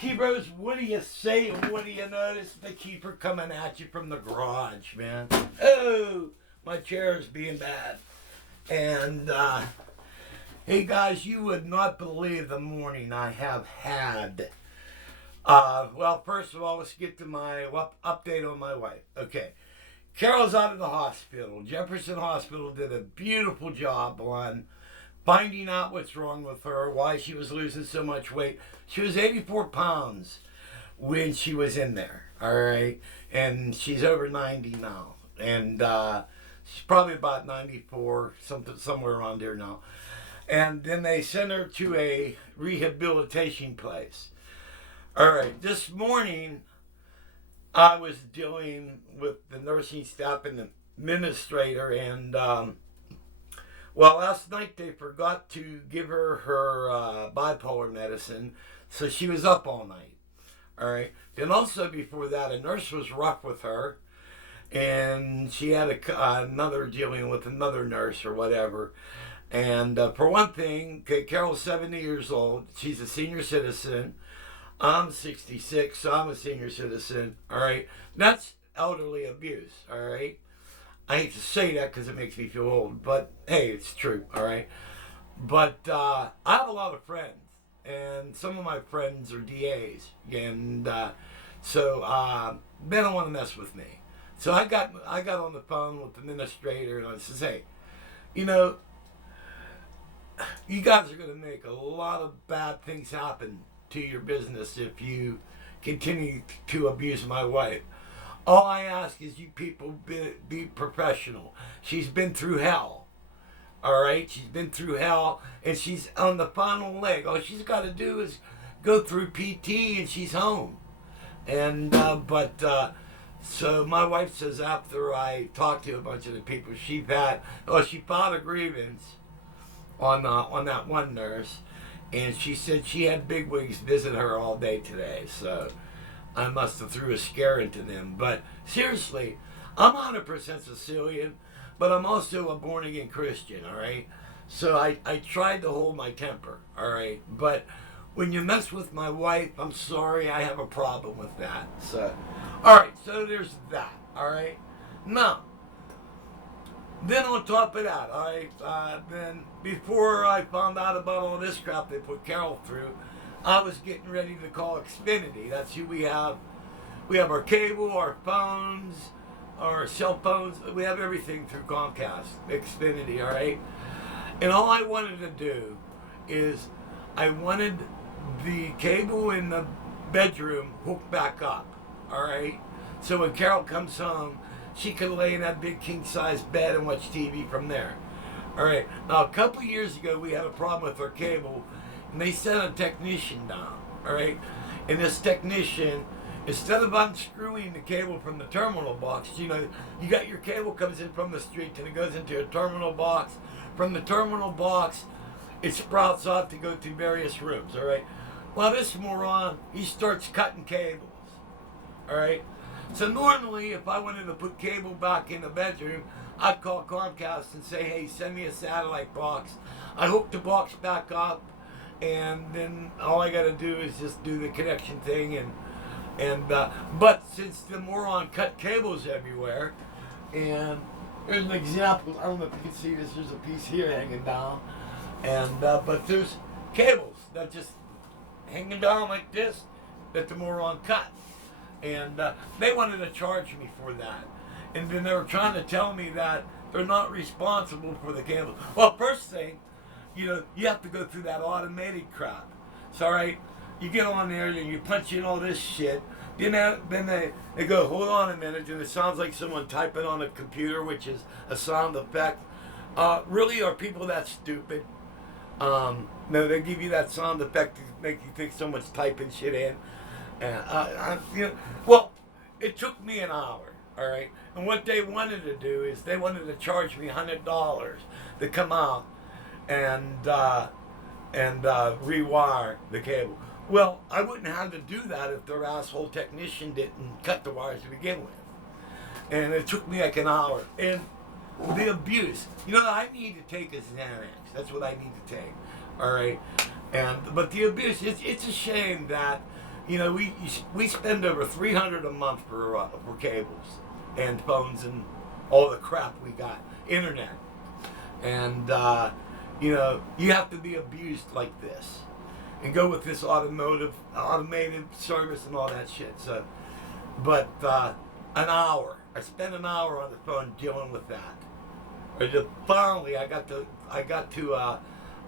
Keepers, what do you say and what do you notice? The keeper coming at you from the garage, man. Oh, my chair is being bad. And, hey guys, you would not believe the morning I have had. Well, first of all, let's get to my update on my wife. Okay. Carol's out of the hospital. Jefferson Hospital did a beautiful job on finding out what's wrong with her, why she was losing so much weight. She was 84 pounds when she was in there, all right? And she's over 90 now. And she's probably about 94, somewhere around there now. And then they sent her to a rehabilitation place. All right, this morning I was dealing with the nursing staff and the administrator, and well, last night they forgot to give her her bipolar medicine, so she was up all night. All right. Then also before that, a nurse was rough with her, and she had another dealing with another nurse or whatever. And for one thing, okay, Carol's 70 years old. She's a senior citizen. I'm 66, so I'm a senior citizen. All right. That's elderly abuse. All right. I hate to say that because it makes me feel old, but hey, it's true, all right? But I have a lot of friends, and some of my friends are DAs, and so they don't want to mess with me. So I got on the phone with the administrator, and I says, hey, you know, you guys are going to make a lot of bad things happen to your business if you continue to abuse my wife. All I ask is you people be professional. She's been through hell. All right? She's been through hell, and she's on the final leg. All she's got to do is go through PT, and she's home. And, so my wife says after I talked to a bunch of the people she filed a grievance on that one nurse, and she said she had bigwigs visit her all day today, so I must have threw a scare into them. But seriously, I'm 100% Sicilian, but I'm also a born-again Christian, all right? So I tried to hold my temper, all right? But when you mess with my wife, I'm sorry, I have a problem with that. So, all right, so there's that, all right? Now, then on top of that, all right, then before I found out about all this crap they put Carol through, I was getting ready to call Xfinity. That's who we have. We have our cable, our phones, our cell phones. We have everything through Comcast, Xfinity, all right? And all I wanted to do is I wanted the cable in the bedroom hooked back up, all right? So when Carol comes home, she can lay in that big king-size bed and watch TV from there. All right. Now, a couple years ago, we had a problem with our cable, and they sent a technician down, all right? And this technician, instead of unscrewing the cable from the terminal box, you know, you got your cable comes in from the street and it goes into a terminal box. From the terminal box, it sprouts off to go to various rooms, all right? Well, this moron, he starts cutting cables, all right? So normally, if I wanted to put cable back in the bedroom, I'd call Comcast and say, hey, send me a satellite box. I hook the box back up, and then all I got to do is just do the connection thing. But since the moron cut cables everywhere, and here's an example. I don't know if you can see this. There's a piece here hanging down, and but there's cables that just hanging down like this that the moron cut. And they wanted to charge me for that. And then they were trying to tell me that they're not responsible for the cable. Well, first thing, you know, you have to go through that automated crap. So, all right, you get on there and you punch in all this shit. Then they go, hold on a minute, and it sounds like someone typing on a computer, which is a sound effect. Really, are people that stupid? No, they give you that sound effect to make you think someone's typing shit in. And you know, well, it took me an hour, all right? And what they wanted to do is they wanted to charge me $100 to come out and rewire the cable. Well, I wouldn't have to do that if their asshole technician didn't cut the wires to begin with. And it took me like an hour. And the abuse, you know, I need to take a Xanax. That's what I need to take, all right? But the abuse, it's a shame that You know, we spend over $300 a month for cables and phones and all the crap we got, internet, and you know, you have to be abused like this, and go with this automated service and all that shit. So, but an hour, I spent an hour on the phone dealing with that. Or just finally, I got to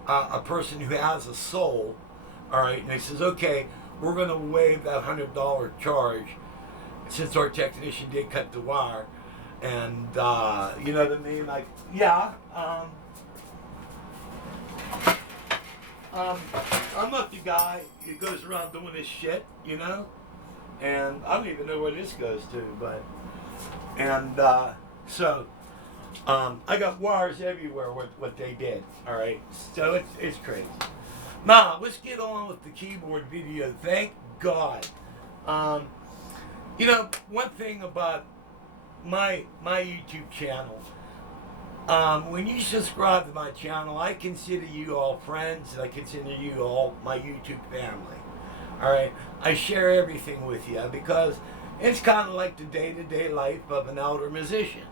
a person who has a soul. All right, and he says, okay, we're going to waive that $100 charge since our technician did cut the wire. And, you know what I mean? Like, yeah, I'm not the guy who goes around doing this shit, you know? And I don't even know where this goes to, but, and, so, I got wires everywhere with what they did, all right? So it's crazy. Now, let's get on with the keyboard video. Thank God. You know, one thing about my YouTube channel, when you subscribe to my channel, I consider you all friends, and I consider you all my YouTube family. All right? I share everything with you because it's kind of like the day-to-day life of an elder musician,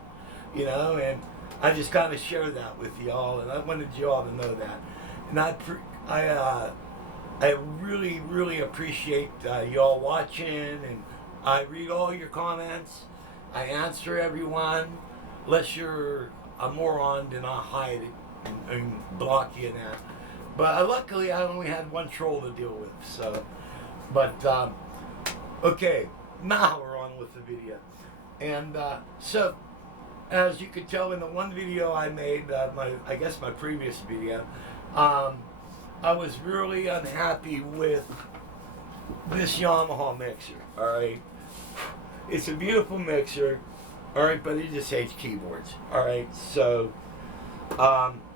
you know, and I just kind of share that with you all, and I wanted you all to know that. And I really, really appreciate you all watching, and I read all your comments. I answer everyone, unless you're a moron, then I'll hide it and block you and that. But luckily, I only had one troll to deal with. So, but okay, now we're on with the video, and so as you could tell in the one video I made, I guess my previous video, I was really unhappy with this Yamaha mixer, alright? It's a beautiful mixer, alright, but it just hates keyboards, alright? So,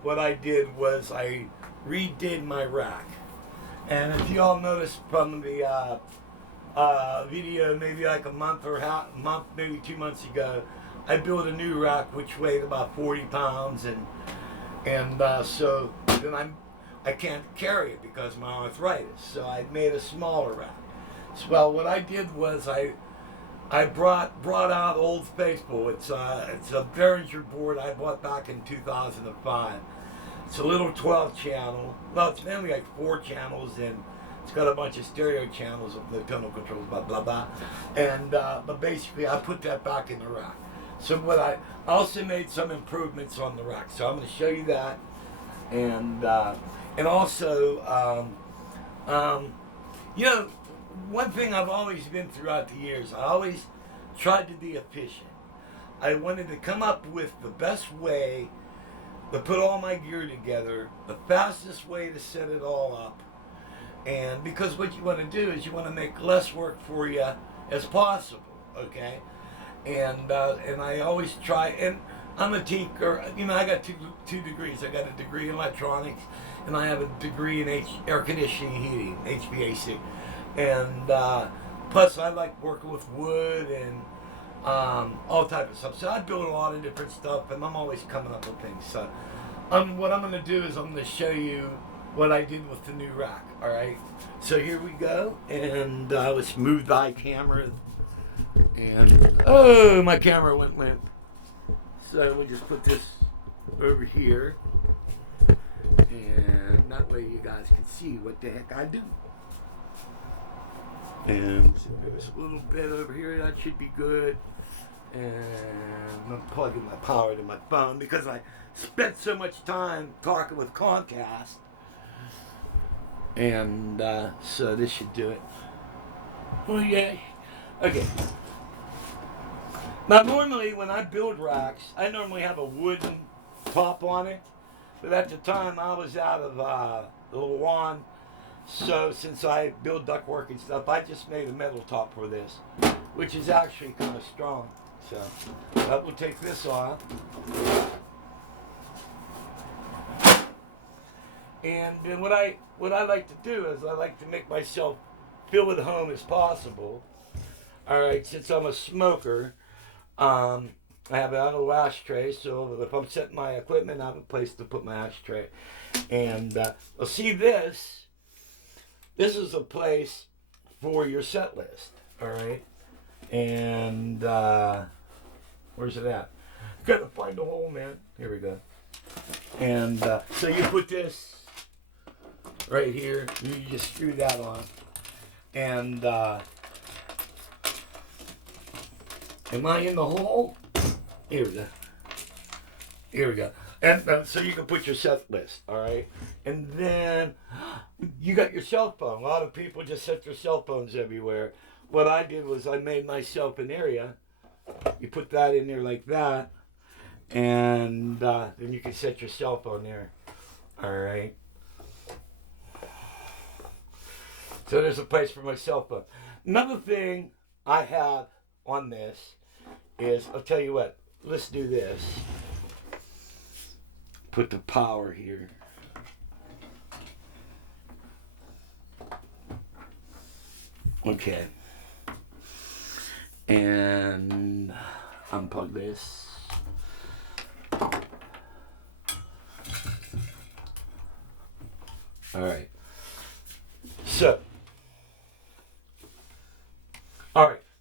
what I did was I redid my rack. And if you all noticed from the video maybe like a month, maybe 2 months ago, I built a new rack which weighed about 40 pounds, and so then I can't carry it because of my arthritis. So I made a smaller rack. So, well, what I did was I brought out Old Faithful. It's a Behringer board I bought back in 2005. It's a little 12 channel. Well, it's mainly like 4 channels, and it's got a bunch of stereo channels with the tonal controls, blah blah blah. And but basically, I put that back in the rack. So what I also made some improvements on the rack. So I'm going to show you that, and also, you know, one thing I've always been throughout the years, I always tried to be efficient. I wanted to come up with the best way to put all my gear together, the fastest way to set it all up, and because what you want to do is you want to make less work for you as possible, okay? And I always try, and I'm a tinker. You know, I got two degrees. I got a degree in electronics, and I have a degree in air conditioning and heating, HVAC. And plus, I like working with wood and all type of stuff. So I build a lot of different stuff, and I'm always coming up with things. So what I'm going to do is I'm going to show you what I did with the new rack. All right. So here we go, and let's move thy camera. And oh, my camera went limp. So we just put this over here, and that way you guys can see what the heck I do. And so there's a little bit over here that should be good. And I'm plugging my power to my phone because I spent so much time talking with Comcast. And so this should do it. Oh yeah. Okay. Now normally when I build racks, I normally have a wooden top on it. But at the time I was out of the little wand. So since I build ductwork and stuff, I just made a metal top for this, which is actually kind of strong. So we'll take this off. And then what I like to do is I like to make myself feel at home as possible. All right, since I'm a smoker, I have a little ashtray, so if I'm setting my equipment, I have a place to put my ashtray. And you'll see this. This is a place for your set list. All right. And where's it at? Gotta find the hole, man. Here we go. And so you put this right here. You just screw that on. And am I in the hole? Here we go. Here we go. And so you can put your set list, all right? And then you got your cell phone. A lot of people just set their cell phones everywhere. What I did was I made myself an area. You put that in there like that. And then you can set your cell phone there. All right. So there's a place for my cell phone. Another thing I have on this is, I'll tell you what, let's do this. Put the power here. Okay. And unplug this. All right.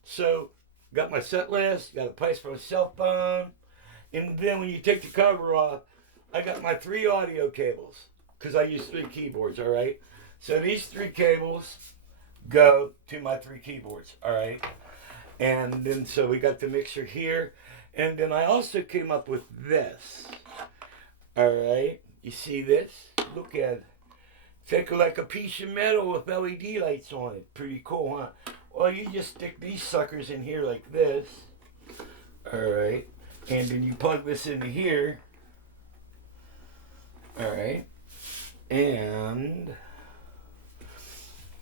So, got my set list, got a place for my cell phone, and then when you take the cover off, I got my 3 audio cables, because I use 3 keyboards, all right? So these 3 cables go to my 3 keyboards, all right? And then so we got the mixer here, and then I also came up with this, all right? You see this? Look at it. It's like a piece of metal with LED lights on it. Pretty cool, huh? Well, you just stick these suckers in here like this. Alright. And then you plug this into here. Alright. And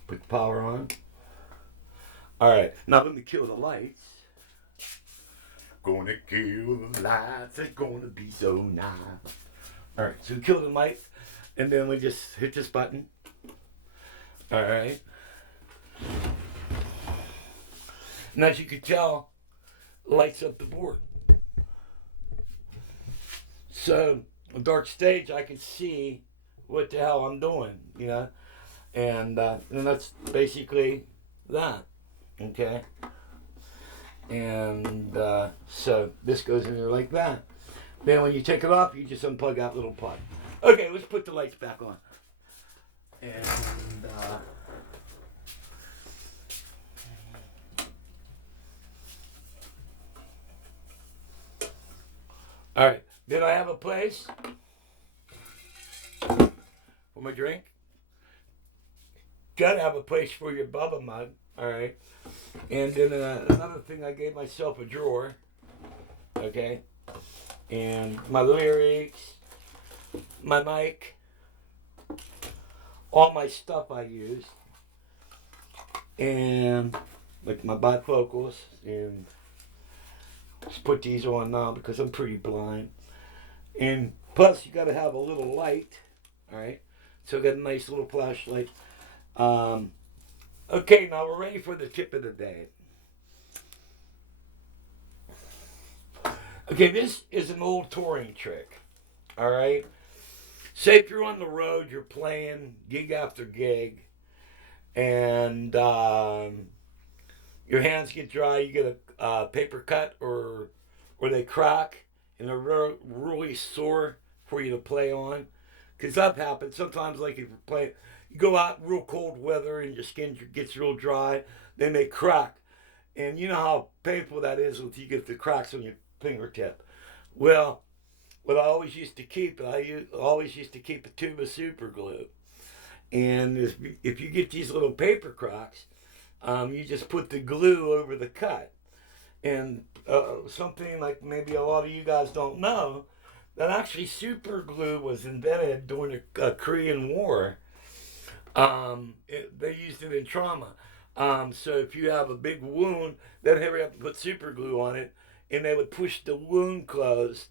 put the power on. Alright. Now let me kill the lights. Gonna kill the lights. It's gonna be so nice. Alright. So we kill the lights. And then we just hit this button. Alright. And as you can tell, lights up the board. So, on dark stage, I can see what the hell I'm doing, you know? And that's basically that, okay? And so, this goes in there like that. Then when you take it off, you just unplug that little plug. Okay, let's put the lights back on. And all right, then I have a place for my drink. Gotta have a place for your Bubba mug, all right? And then another thing, I gave myself a drawer, okay? And my lyrics, my mic, all my stuff I use, and like my bifocals, and just put these on now because I'm pretty blind. And plus you got to have a little light, all right? So I got a nice little flashlight. Okay, now we're ready for the tip of the day. Okay, this is an old touring trick, all right? Say if you're on the road, you're playing gig after gig, and your hands get dry, you get a paper cut, or they crack, and they're really sore for you to play on. Because that happens sometimes, like if you play, you go out in real cold weather and your skin gets real dry, they may crack. And you know how painful that is if you get the cracks on your fingertip. Well, what I always used to keep, I always used to keep a tube of super glue. And if you get these little paper cracks, you just put the glue over the cut. And something like maybe a lot of you guys don't know, that actually super glue was invented during the Korean War. They used it in trauma. So if you have a big wound, they'd hurry up and put super glue on it, and they would push the wound closed,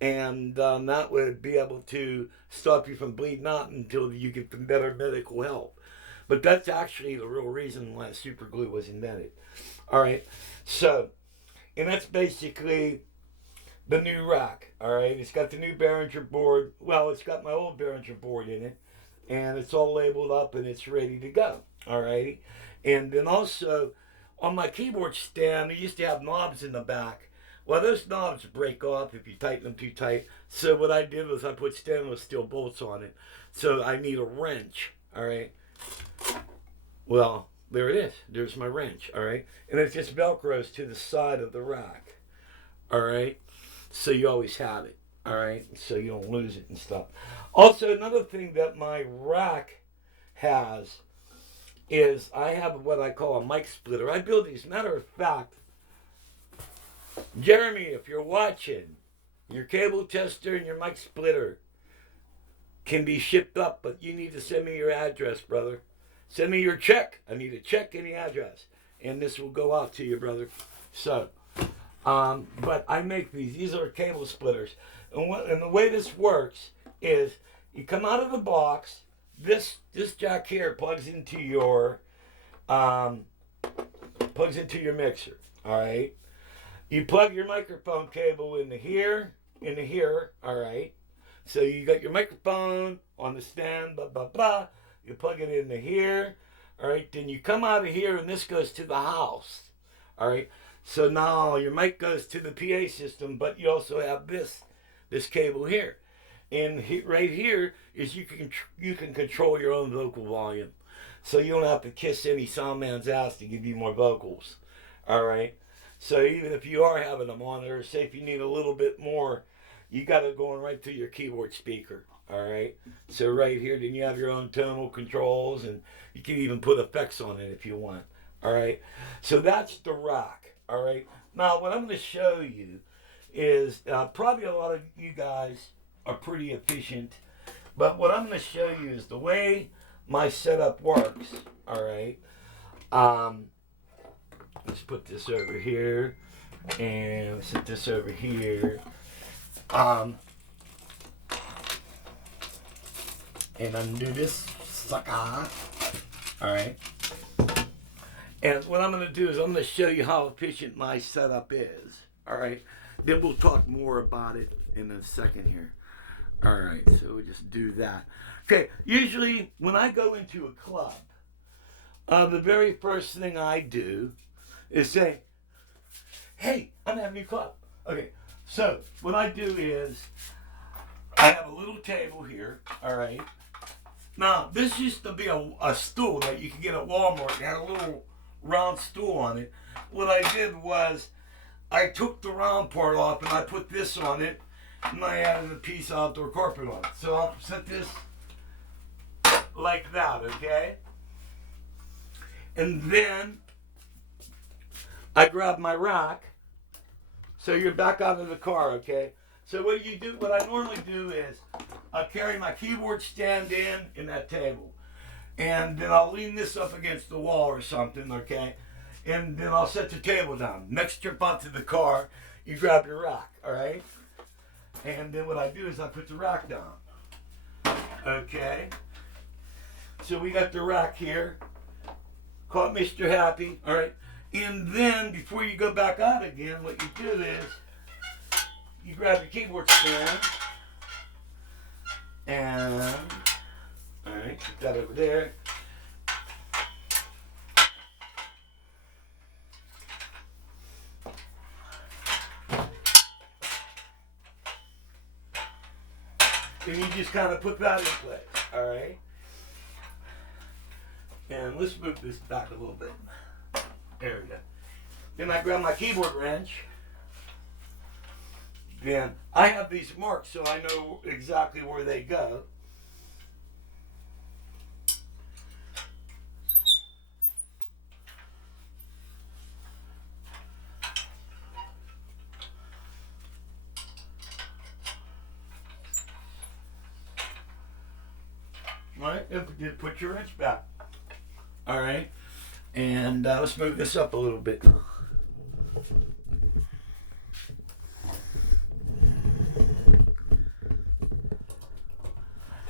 and that would be able to stop you from bleeding out until you get the better medical help. But that's actually the real reason why super glue was invented. All right, so, and that's basically the new rack. All right, it's got the new Behringer board. Well, it's got my old Behringer board in it. and it's all labeled up and it's ready to go. Alrighty. And then also on my keyboard stand, I used to have knobs in the back. Well, those knobs break off if you tighten them too tight. So what I did was I put stainless steel bolts on it. So I need a wrench. All right. Well, there it is. There's my wrench. All right. And it just Velcros to the side of the rack. All right. So you always have it. All right. So you don't lose it and stuff. Also, another thing that my rack has is I have what I call a mic splitter. I build these. Matter of fact, Jeremy, if you're watching, your cable tester and your mic splitter can be shipped up, but you need to send me your address, brother. Send me your check. I need a check and the address, and this will go out to you, brother. So, but I make these. These are cable splitters, and the way this works is you come out of the box. This jack here plugs into your mixer. All right. You plug your microphone cable into here, all right? So you got your microphone on the stand, blah, blah, blah. You plug it into here, all right? Then you come out of here, and this goes to the house, all right? So now your mic goes to the PA system, but you also have this cable here. And right here is you can control your own vocal volume. So you don't have to kiss any sound man's ass to give you more vocals, all right? So even if you are having a monitor, say if you need a little bit more, you got it going right through your keyboard speaker. All right. So right here, then you have your own tonal controls, and you can even put effects on it if you want. All right. So that's the rack. All right. Now what I'm going to show you is probably a lot of you guys are pretty efficient, but what I'm going to show you is the way my setup works. All right. Let's put this over here and set this over here. And undo this sucker. Alright. And what I'm going to do is I'm going to show you how efficient my setup is. Alright. Then we'll talk more about it in a second here. Alright, so we'll just do that. Okay, usually when I go into a club, the very first thing I do is say, hey, I'm having a club. Okay, so what I do is I have a little table here, all right. Now, this used to be a stool that you could get at Walmart. It had a little round stool on it. What I did was I took the round part off and I put this on it, and I added a piece of outdoor carpet on it. So I'll set this like that, okay? And then I grab my rack. So you're back out of the car, okay? So what I normally do is I carry my keyboard stand in that table. And then I'll lean this up against the wall or something, okay? And then I'll set the table down. Next trip out to the car, you grab your rack, all right? And then what I do is I put the rack down. Okay? So we got the rack here. Caught Mr. Happy, all right? And then, before you go back out again, what you do is you grab your keyboard stand and, all right, put that over there. And you just kind of put that in place, all right? And let's move this back a little bit. There we go. Then I grab my keyboard wrench. Then I have these marks so I know exactly where they go. All right, just put your wrench back. All right. And let's move this up a little bit.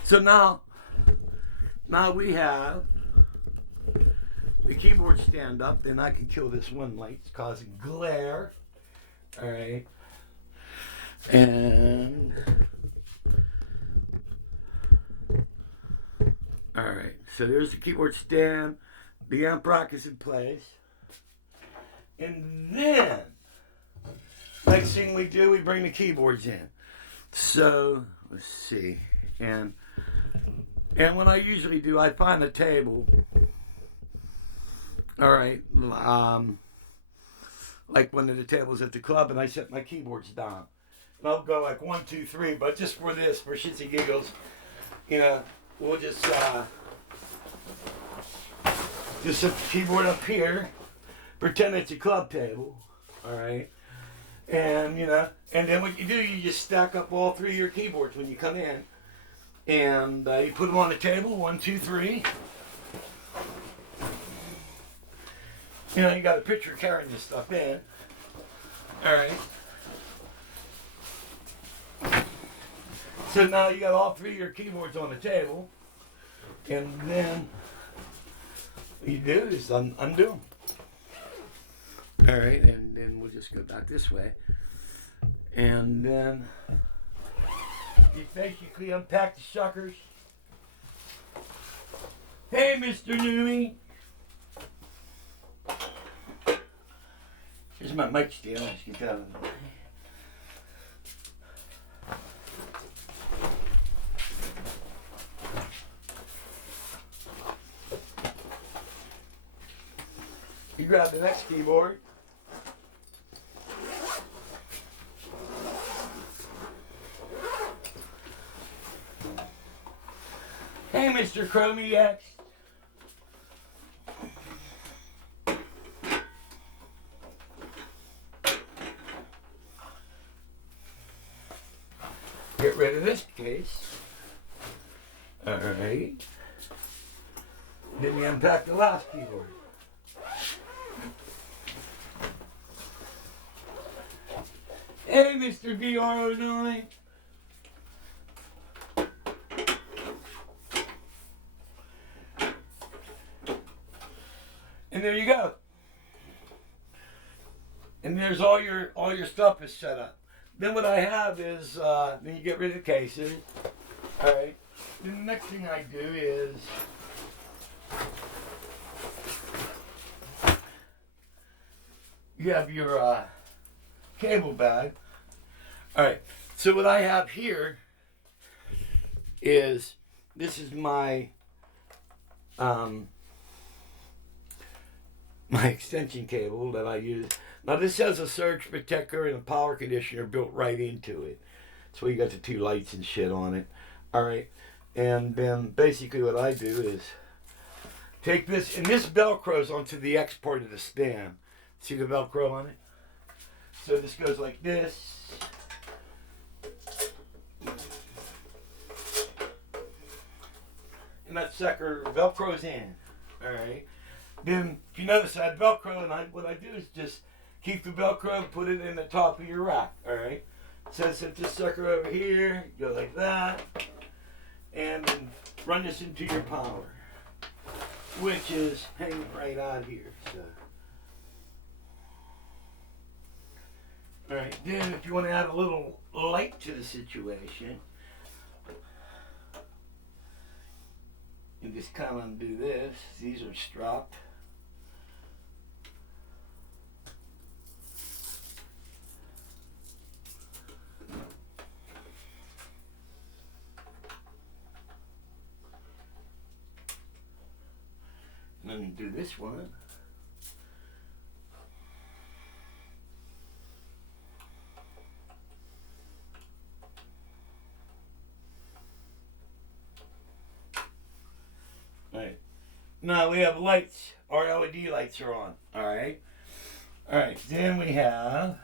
So now we have the keyboard stand up. Then I can kill this one light. It's causing glare. All right. And Alright, so there's the keyboard stand. The amp rack is in place. And then, next thing we do, we bring the keyboards in. So, let's see. And what I usually do, I find a table. Alright, like one of the tables at the club, and I set my keyboards down. And I'll go like 1, 2, 3, but just for this, for shits and giggles, you know, we'll just set the keyboard up here, pretend it's a club table, alright? And, you know, and then what you do, you just stack up all 3 of your keyboards when you come in. And you put them on the table, 1, 2, 3. You know, you got a picture carrying this stuff in. Alright. So now you got all 3 of your keyboards on the table. And then what you do is undo them. Alright, and then we'll just go back this way. And then you basically unpack the suckers. Hey, Mr. Newey. Here's my mic stand. Let's get that out of the way. You grab the next keyboard. Hey, Mr. Chromiax. Get rid of this case. Alright. Then you unpack the last keyboard. Hey, Mr. VR09. And there you go. And there's all your stuff is set up. Then what I have is then you get rid of the cases. All right. Then the next thing I do is you have your cable bag. All right. So what I have here is this is my my extension cable that I use. Now this has a surge protector and a power conditioner built right into it. So you got the 2 lights and shit on it. Alright. And then basically what I do is take this, and this velcros onto the X part of the stand. See the velcro on it? So this goes like this. And that sucker velcros in. Alright. Then, if you notice, I had Velcro, and what I do is just keep the Velcro and put it in the top of your rack, alright? So set this sucker over here, go like that, and then run this into your power, which is hanging right out here, so. Alright, then if you want to add a little light to the situation, you just kind of undo this. These are strapped. And then do this one. Alright. Now we have lights. Our LED lights are on. Alright. Alright. Then we have.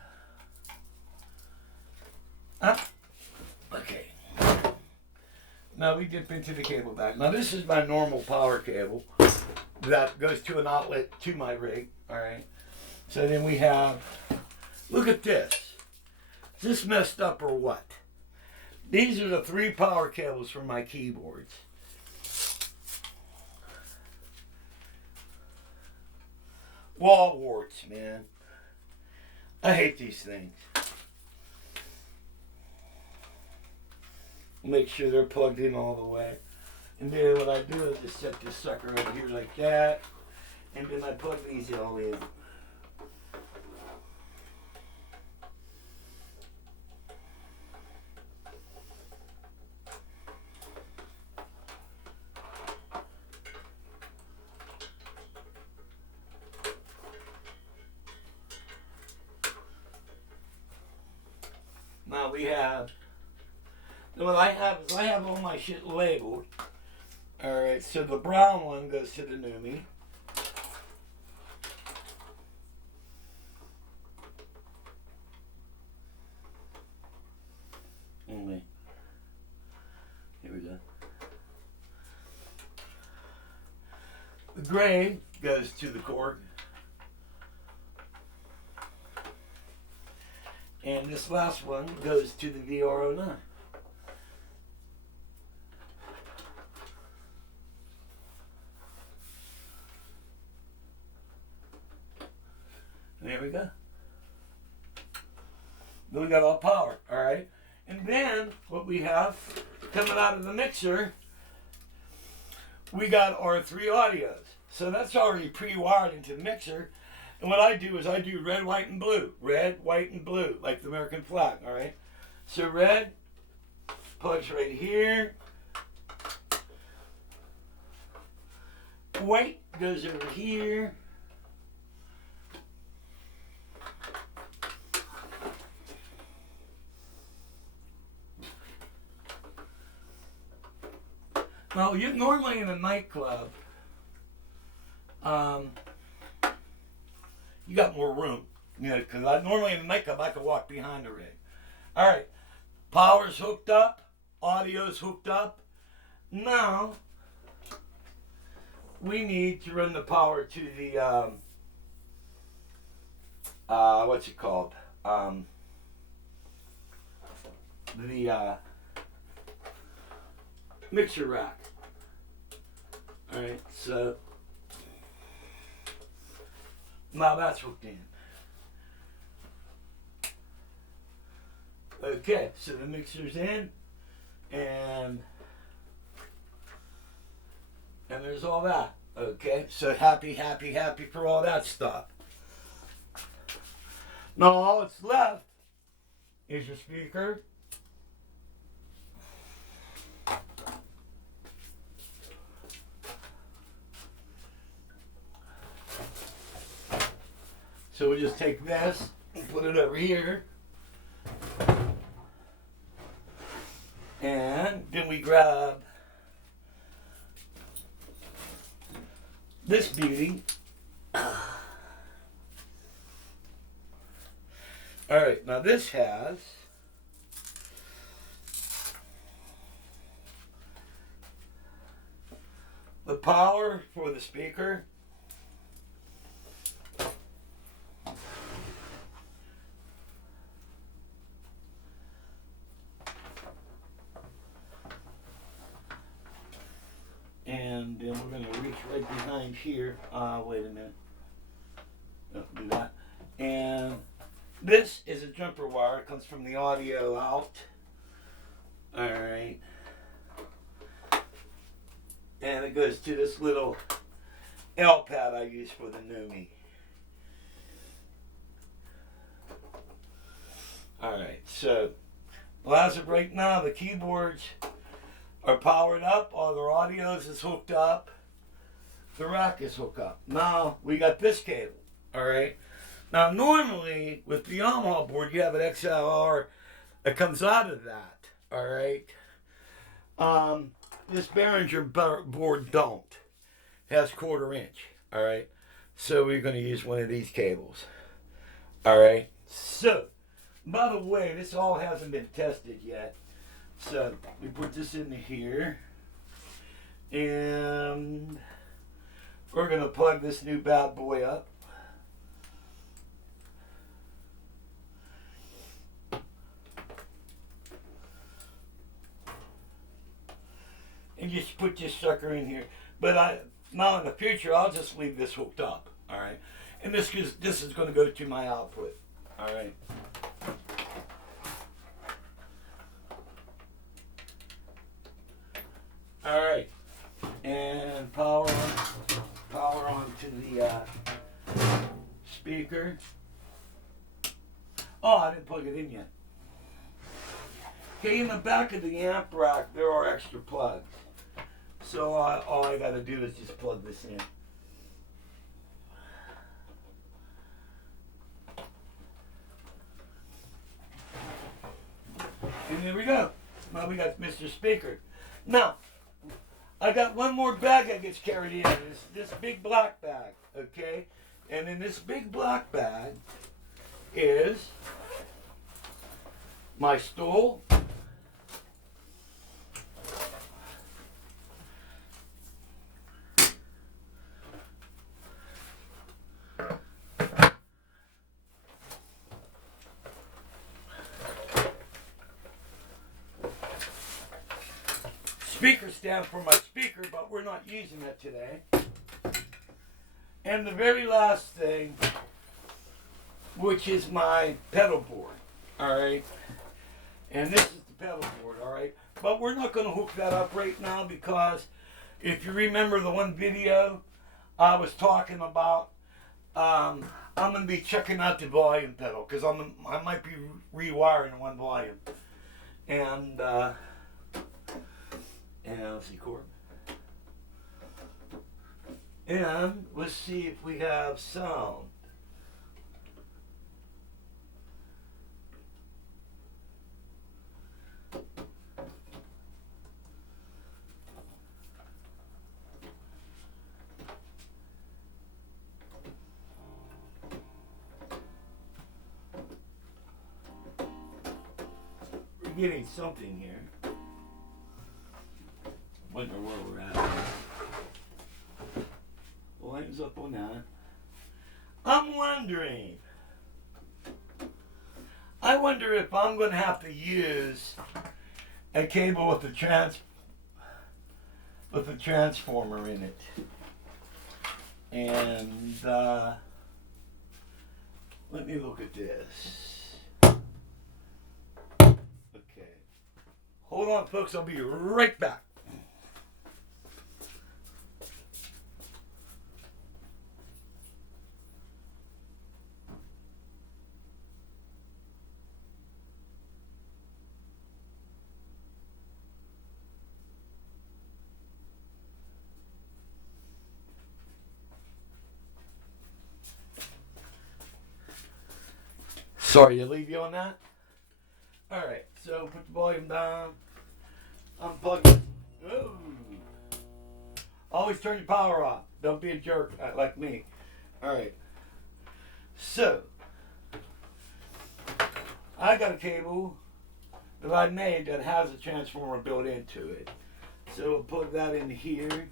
Okay. Now we dip into the cable back. Now this is my normal power cable that goes to an outlet to my rig. Alright. So then we have. Look at this. Is this messed up or what? These are the 3 power cables for my keyboards. Wall warts, man. I hate these things. Make sure they're plugged in all the way. And then what I do is just set this sucker over here like that. And then I plug these all in. Now we have, then what I have is I have all my shit labeled. Alright, so the brown one goes to the NUMMI. Only. Here we go. The gray goes to the Korg. And this last one goes to the VR09. There we go. Then we got all power, all right? And then what we have coming out of the mixer, we got our 3 audios. So that's already pre-wired into the mixer. And what I do is I do red, white, and blue. Red, white, and blue, like the American flag, all right? So red plugs right here. White goes over here. Now, you normally in a nightclub, you got more room, you know, because normally in a nightclub I could walk behind the rig. All right, power's hooked up, audio's hooked up. Now we need to run the power to the what's it called? The mixer rack. All right, so now that's hooked in. Okay, so the mixer's in, and there's all that. Okay, so happy for all that stuff. Now all that's left is your speaker. So we just take this and put it over here. And then we grab this beauty. Alright, now this has the power for the speaker. And then we're going to reach right behind here. Wait a minute. Don't do that. And this is a jumper wire. It comes from the audio out. Alright. And it goes to this little L pad I use for the NUMMI. Alright, so as of right now, the keyboards are powered up, all their audios is hooked up, the rack is hooked up. Now we got this cable, all right? Now normally with the Yamaha board you have an XLR that comes out of that, all right? This Behringer board don't. It has 1/4 inch, all right? So we're going to use one of these cables, all right? So, by the way, this all hasn't been tested yet. So we put this in here, and we're going to plug this new bad boy up. And just put this sucker in here. But now in the future, I'll just leave this hooked up, all right? And this is going to go to my output, all right? All right, and power on to the speaker. Oh, I didn't plug it in yet. Okay, in the back of the amp rack, there are extra plugs. So all I gotta do is just plug this in. And there we go. Now we got Mr. Speaker. Now, I got one more bag that gets carried in. It's this big black bag, okay? And in this big black bag is my stool, speaker stand for my speaker, but we're not using it today. And the very last thing, which is my pedal board, all right? And this is the pedal board, all right? But we're not going to hook that up right now because if you remember the one video I was talking about, I'm going to be checking out the volume pedal because I might be rewiring one volume. And let's see, Corbin. And let's see if we have sound. We're getting something here. Wonder where we're at. Volume's up on that. I wonder if I'm going to have to use a cable with a transformer in it. And let me look at this. Okay. Hold on, folks. I'll be right back. Sorry to leave you on that. Alright, so put the volume down. Unplug it. Ooh. Always turn your power off. Don't be a jerk like me. Alright. So, I got a cable that I made that has a transformer built into it. So we'll plug that in here.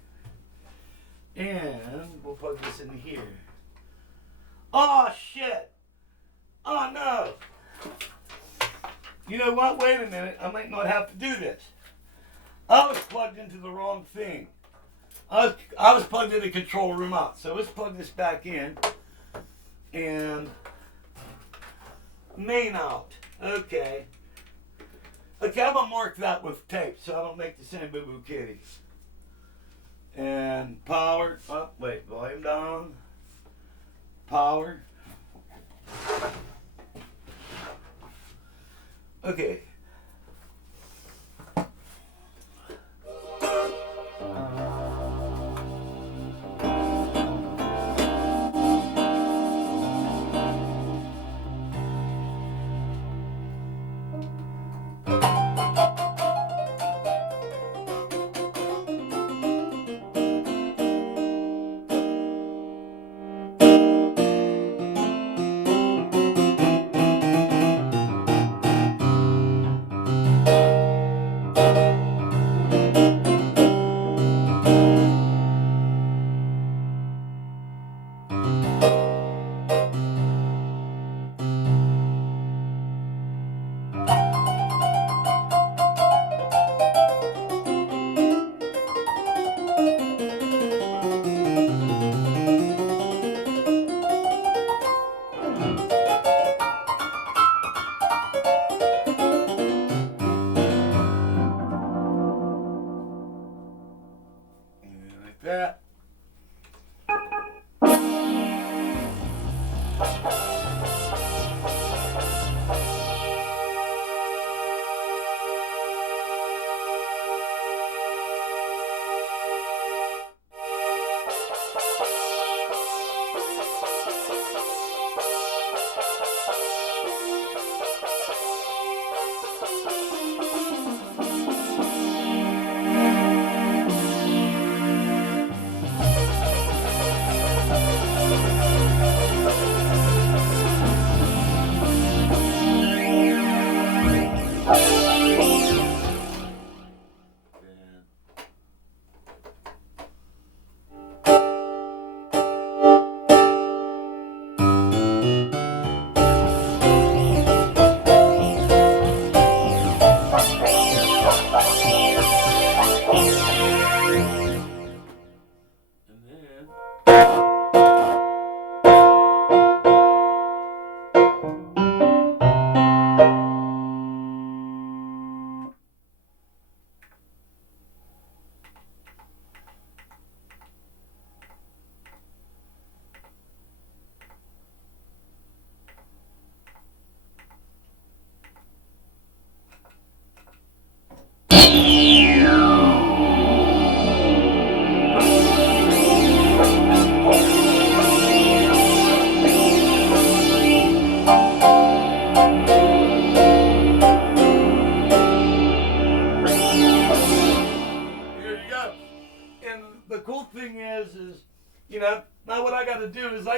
And we'll plug this in here. Oh shit! Oh no! You know what? Wait a minute. I might not have to do this. I was plugged into the wrong thing. I was plugged in the control room out. So let's plug this back in. And main out. Okay. Okay, I'm going to mark that with tape so I don't make the same boo-boo kitty. And power. Oh, wait. Volume down. Power. Okay.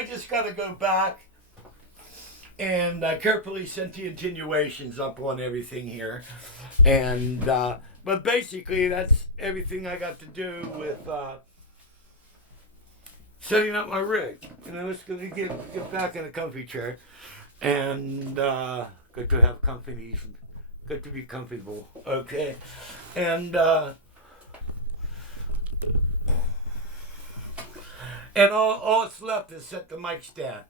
I just got to go back and carefully set the attenuations up on everything here. And, but basically, that's everything I got to do with setting up my rig. And I'm just going to get back in a comfy chair. And good to have company. Good to be comfortable. Okay. And all that's left is set the mic stand.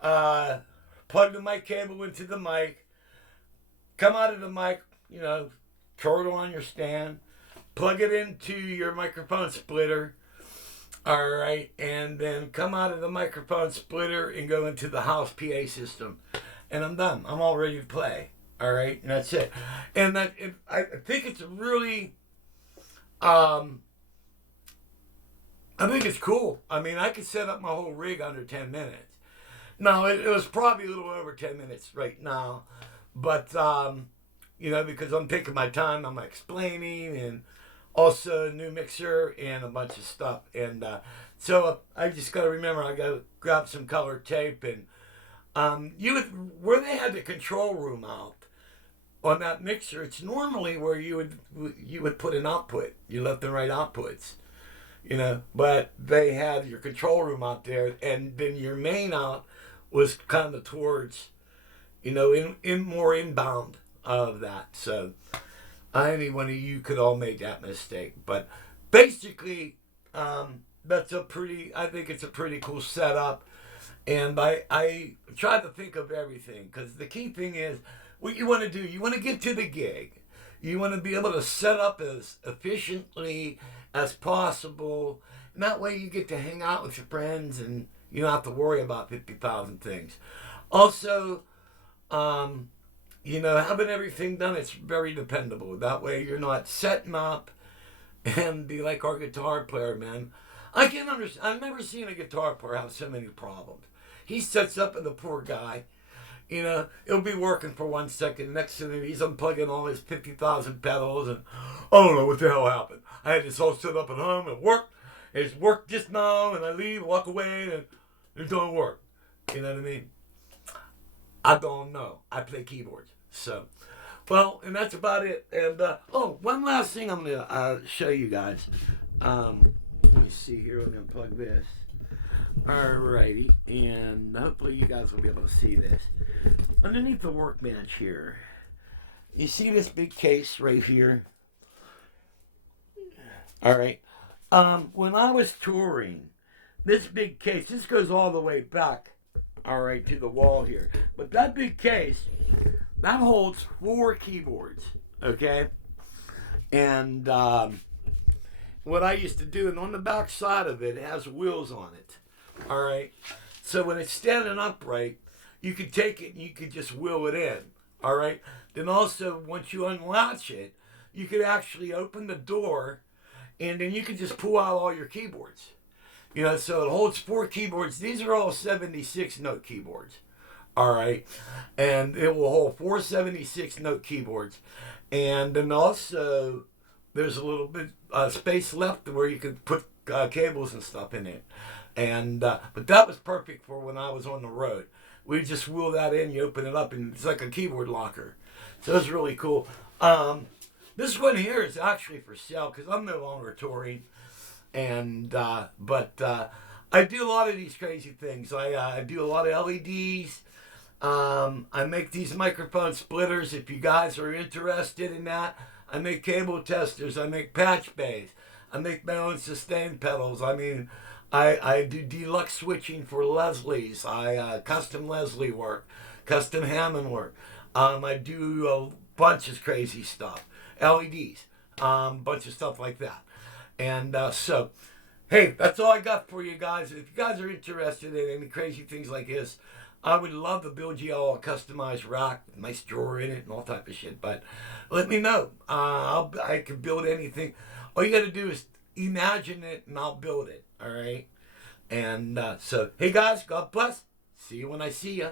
Plug the mic cable into the mic. Come out of the mic, throw it on your stand. Plug it into your microphone splitter. All right. And then come out of the microphone splitter and go into the house PA system. And I'm done. I'm all ready to play. All right. And that's it. And I think it's really... I think it's cool. I mean, I could set up my whole rig under 10 minutes. No, it was probably a little over 10 minutes right now. But, because I'm taking my time, I'm explaining, and also a new mixer and a bunch of stuff. And so I just got to remember, I got to grab some color tape. And where they had the control room out on that mixer, it's normally where you would put an output, your left and right outputs. But they had your control room out there, and then your main out was kind of towards, in more inbound of that. So, any one of you could all make that mistake. But basically, I think it's a pretty cool setup. And I try to think of everything, because the key thing is, what you want to do, you want to get to the gig. You want to be able to set up as efficiently as possible. And that way you get to hang out with your friends and you don't have to worry about 50,000 things. Also, having everything done, it's very dependable. That way you're not setting up and be like our guitar player, man. I can't understand. I've never seen a guitar player have so many problems. He sets up and the poor guy, it'll be working for 1 second. Next thing he's unplugging all his 50,000 pedals, and I don't know what the hell happened. I had this all set up at home and it worked. It's worked just now, and I leave, walk away, and it don't work. You know what I mean? I don't know. I play keyboards. So, well, and that's about it. And, one last thing I'm going to show you guys. Let me see here. I'm going to plug this. Alrighty, and hopefully you guys will be able to see this. Underneath the workbench here, you see this big case right here? Alright, when I was touring, this big case, this goes all the way back, alright, to the wall here. But that big case, that holds 4 keyboards, okay? And what I used to do, and on the back side of it, it has wheels on it. All right, so when it's standing upright, you could take it and you could just wheel it in. All right, then also once you unlatch it, you could actually open the door, and then you could just pull out all your keyboards. So it holds 4 keyboards. These are all 76 note keyboards. All right, and it will hold 4 76 note keyboards, and then also there's a little bit space left where you could put cables and stuff in it. And but that was perfect for when I was on the road. We just wheel that in, you open it up, and it's like a keyboard locker. So it's really cool. This one here is actually for sale because I'm no longer touring. And but I do a lot of these crazy things. I do a lot of LEDs. I make these microphone splitters. If you guys are interested in that, I make cable testers. I make patch bays. I make my own sustain pedals. I mean, I do deluxe switching for Leslie's. I custom Leslie work, custom Hammond work. I do a bunch of crazy stuff, LEDs, bunch of stuff like that. And so, hey, that's all I got for you guys. If you guys are interested in any crazy things like this, I would love to build you all a customized rack, nice drawer in it, and all type of shit. But let me know. I can build anything. All you got to do is imagine it, and I'll build it. All right. And so, hey guys, God bless. See you when I see you.